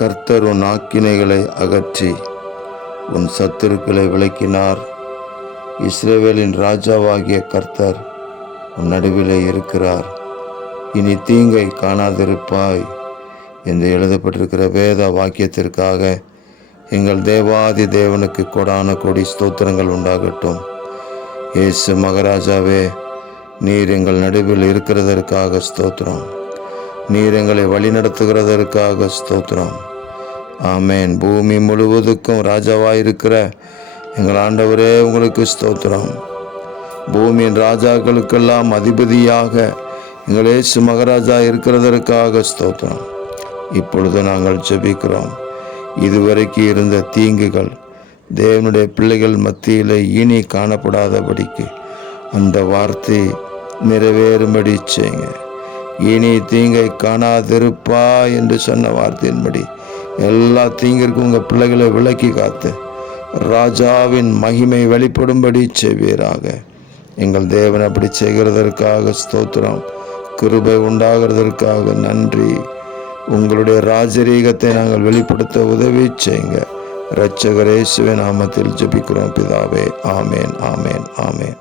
கர்த்தர் உன் ஆக்கினைகளை அகற்றி உன் சத்துருக்களை விலக்கினார். இஸ்ரவேலின் ராஜாவாகிய கர்த்தர் உன் நடுவிலே இருக்கிறார். இனி தீங்கை காணாதிருப்பாய் என்று எழுதப்பட்டிருக்கிற வேத வாக்கியத்திற்காக எங்கள் தேவாதி தேவனுக்கு கொடான கொடி ஸ்தோத்திரங்கள் உண்டாகட்டும். இயேசு மகாராஜாவே, நீர் எங்கள் நடுவில் இருக்கிறதற்காக ஸ்தோத்திரம். நீர் எங்களை வழிநடத்துகிறதற்காக ஸ்தோத்திரம். ஆமேன். பூமி முழுவதுக்கும் ராஜாவாயிருக்கிற எங்கள் ஆண்டவரே, உங்களுக்கு ஸ்தோத்திரம். பூமியின் ராஜாக்களுக்கெல்லாம் அதிபதியாக எங்கள் இயேசு மகாராஜா இருக்கிறதற்காக ஸ்தோத்திரம். இப்பொழுது நாங்கள் ஜெபிக்கிறோம். இதுவரைக்கும் இருந்த தீங்குகள் தேவனுடைய பிள்ளைகள் மத்தியில் இனி காணப்படாதபடிக்கு அந்த வார்த்தை நிறைவேறும்படி செய்யுங்க. இனி தீங்கை காணாதிருப்பா என்று சொன்ன வார்த்தையின்படி எல்லா தீங்கிற்கும் உங்கள் பிள்ளைகளை விலக்கி காத்து ராஜாவின் மகிமை வெளிப்படும்படி செய்வீராக. எங்கள் தேவன் அப்படி செய்கிறதற்காக ஸ்தோத்திரம். கிருபை உண்டாகிறதற்காக நன்றி. உங்களுடைய ராஜரீகத்தை நாங்கள் வெளிப்படுத்த உதவி செய்யுங்க. இரட்சகர் இயேசுவின் நாமத்தில் ஜெபிக்கிறோம் பிதாவே. ஆமேன், ஆமேன், ஆமேன்.